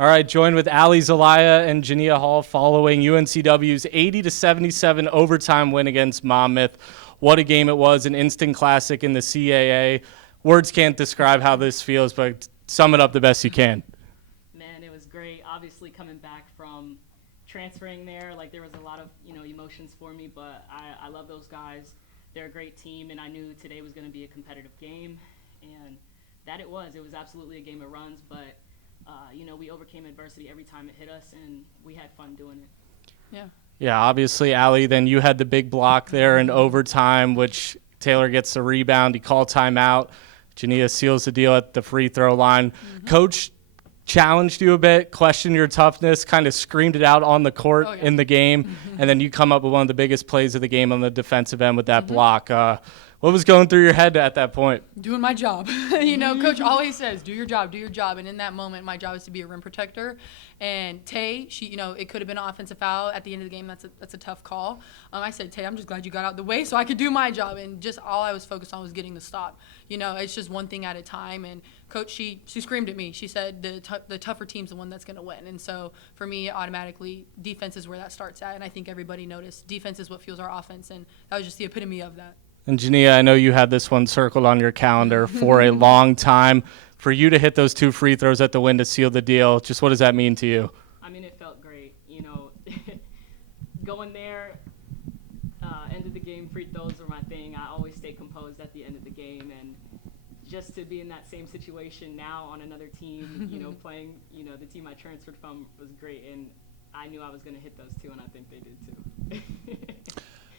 All right, joined with Ali Zelaya and Jania Hall following UNCW's 80-77 overtime win against Monmouth. What a game it was, an instant classic in the CAA. Words can't describe how this feels, but sum it up the best you can. Man, it was great. Obviously, coming back from transferring there, like there was a lot of emotions for me, but I love those guys. They're a great team, and I knew today was going to be a competitive game, and that it was. It was absolutely a game of runs, but we overcame adversity every time it hit us, and we had fun doing it. Yeah. Yeah, obviously, Ali, then you had the big block there in overtime, which Taylor gets the rebound. He called timeout. Jania seals the deal at the free throw line. Mm-hmm. Coach challenged you a bit, questioned your toughness, kind of screamed it out on the court in the game, and then you come up with one of the biggest plays of the game on the defensive end with that block. What was going through your head at that point? Doing my job. Coach always says, do your job, do your job. And in that moment, my job is to be a rim protector. And Tay, it could have been an offensive foul at the end of the game. That's a tough call. I said, Tay, I'm just glad you got out the way so I could do my job. And just all I was focused on was getting the stop. It's just one thing at a time. And Coach, she screamed at me. She said, the tougher team's the one that's going to win. And so for me, automatically, defense is where that starts at. And I think everybody noticed defense is what fuels our offense. And that was just the epitome of that. And Jania, I know you had this one circled on your calendar for a long time. For you to hit those two free throws at the win to seal the deal, just what does that mean to you? I mean, it felt great. Going there, end of the game, free throws were my thing. I always stay composed at the end of the game, and just to be in that same situation now on another team, playing, the team I transferred from was great, and I knew I was going to hit those two, and I think they did too.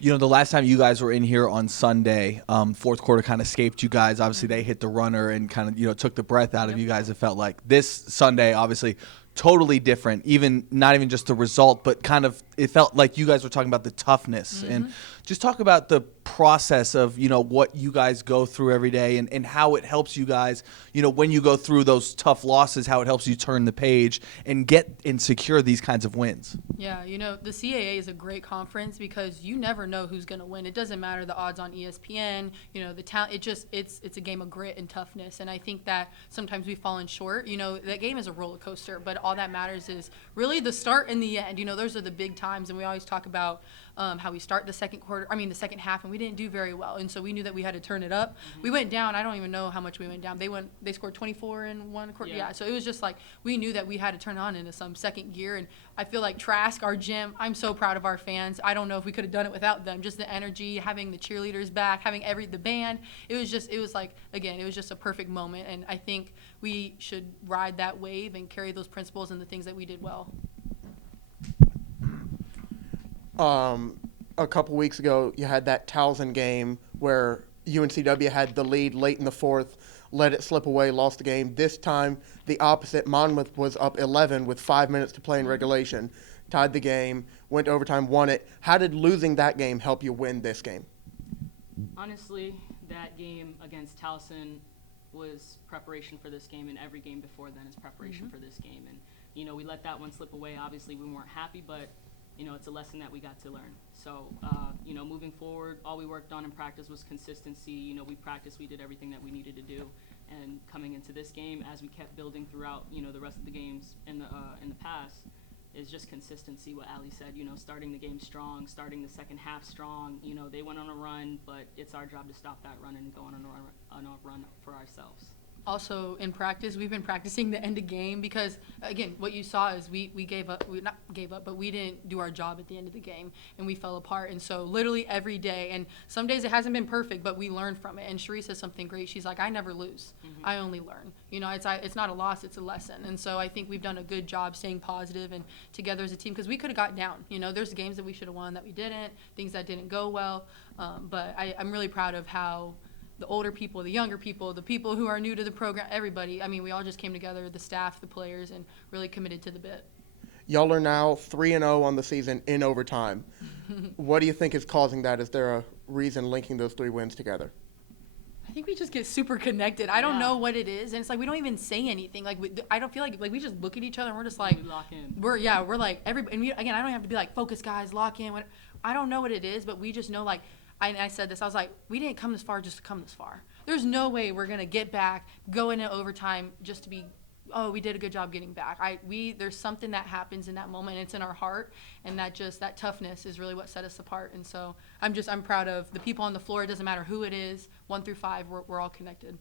The last time you guys were in here on Sunday, fourth quarter kind of escaped you guys. Obviously, they hit the runner and kind of, took the breath out of you guys. It felt like this Sunday, obviously, totally different. Not even just the result, but kind of it felt like you guys were talking about the toughness. Mm-hmm. And just talk about the process of, what you guys go through every day and how it helps you guys, when you go through those tough losses, how it helps you turn the page and get and secure these kinds of wins. Yeah, the CAA is a great conference because you never know who's going to win. It doesn't matter the odds on ESPN, the talent. It's a game of grit and toughness. And I think that sometimes we've fallen short. That game is a roller coaster, but all that matters is really the start and the end. Those are the big times, and we always talk about how we start the second half, and we didn't do very well, and so we knew that we had to turn it up. Mm-hmm. We went down. I don't even know how much we went down. They scored 24 in one quarter. Yeah, so it was just like we knew that we had to turn on into some second gear, and I feel like Trask, our gym, I'm so proud of our fans. I don't know if we could have done it without them. Just the energy, having the cheerleaders back, having the band. It was just a perfect moment, and I think we should ride that wave and carry those principles and the things that we did well. A couple weeks ago, you had that Towson game where UNCW had the lead late in the fourth, let it slip away, lost the game. This time, the opposite. Monmouth was up 11 with 5 minutes to play in regulation, tied the game, went to overtime, won it. How did losing that game help you win this game? Honestly, that game against Towson was preparation for this game, and every game before then is preparation for this game. And, we let that one slip away. Obviously, we weren't happy, but it's a lesson that we got to learn. So, moving forward, all we worked on in practice was consistency. We practiced, we did everything that we needed to do. And coming into this game, as we kept building throughout, the rest of the games in the past, is just consistency, what Ali said, starting the game strong, starting the second half strong. They went on a run, but it's our job to stop that run and go on a run for ourselves. Also in practice, we've been practicing the end of game because, again, what you saw is we gave up. We not gave up, but we didn't do our job at the end of the game, and we fell apart. And so literally every day, and some days it hasn't been perfect, but we learned from it. And Cherie says something great. She's like, I never lose. Mm-hmm. I only learn. It's not a loss, it's a lesson. And so I think we've done a good job staying positive and together as a team because we could have got down. There's games that we should have won that we didn't, things that didn't go well. But I'm really proud of how the older people, the younger people, the people who are new to the program, everybody. I mean, we all just came together, the staff, the players, and really committed to the bit. Y'all are now 3-0 on the season in overtime. What do you think is causing that? Is there a reason linking those three wins together? I think we just get super connected. I don't know what it is, and it's like we don't even say anything. Like I don't feel like we just look at each other and we're just like we lock in. We're like everybody. And again, I don't have to be like focus, guys, lock in. I don't know what it is, but we just know like. I said this. I was like, we didn't come this far just to come this far. There's no way we're gonna get back, go into overtime just to be oh, we did a good job getting back. There's something that happens in that moment, and it's in our heart, and that toughness is really what set us apart. And so I'm proud of the people on the floor. It doesn't matter who it is, 1 through 5, we're all connected.